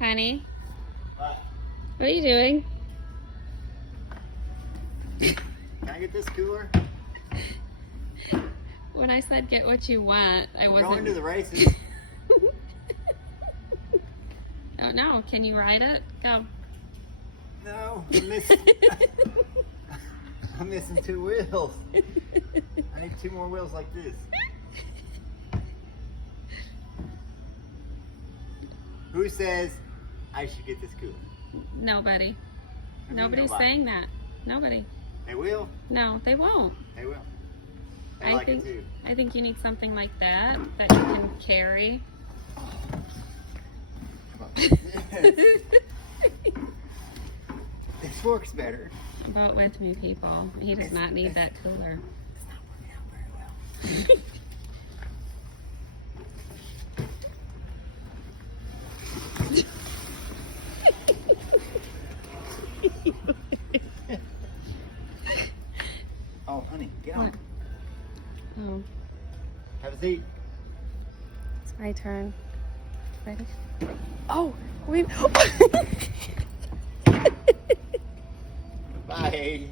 Honey, What? what are you doing? Can I get this cooler? When I said get what you want, I We're wasn't... going to the races. Oh no, can you ride it? Go. No, I'm missing. I'm missing 2 wheels. I need 2 more wheels like this. Who says I should get this cooler? Nobody. I mean Nobody's nobody. saying that. Nobody. They will. No, they won't. They will. They I like think it too. I think you need something like that that you can carry. This works better. Vote with me, people. He does not need that cooler. It's not working out very well. Oh, honey, get on. What? Oh, Have a seat. it's my turn. Ready? Oh, wait. Bye.